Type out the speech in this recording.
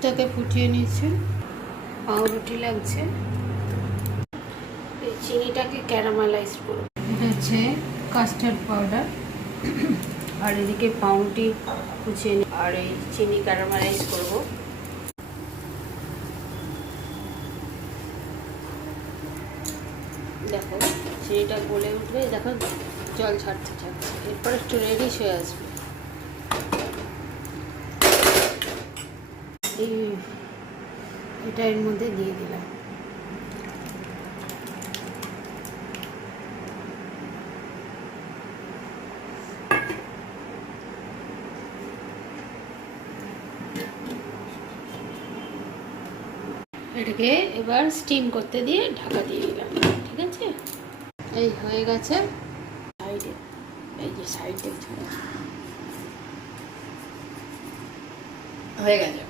দুধটাকে ফুটিয়ে নিয়েছি, পাউরুটি লাগছে, এই চিনিটাকে ক্যারামেলাইজ করব। এটা হচ্ছে কাস্টার্ড পাউডার, আর এদিকে পাউরুটি কুচিয়ে আর এই চিনি ক্যারামেলাইজ করব। দেখো চিনিটা গলে উঠবে, দেখো জল ছাড়তে ছাড়ছে, এরপর একটু রেডিশ হয়ে আসবে। এটা এর মধ্যে দিয়ে দিলাম। এটাকে এবার স্টিম করতে দিয়ে ঢাকা দিয়ে দিলাম। ঠিক আছে, এই হয়ে গেছে। সাইডে, এই যে সাইডে হয়ে গেছে।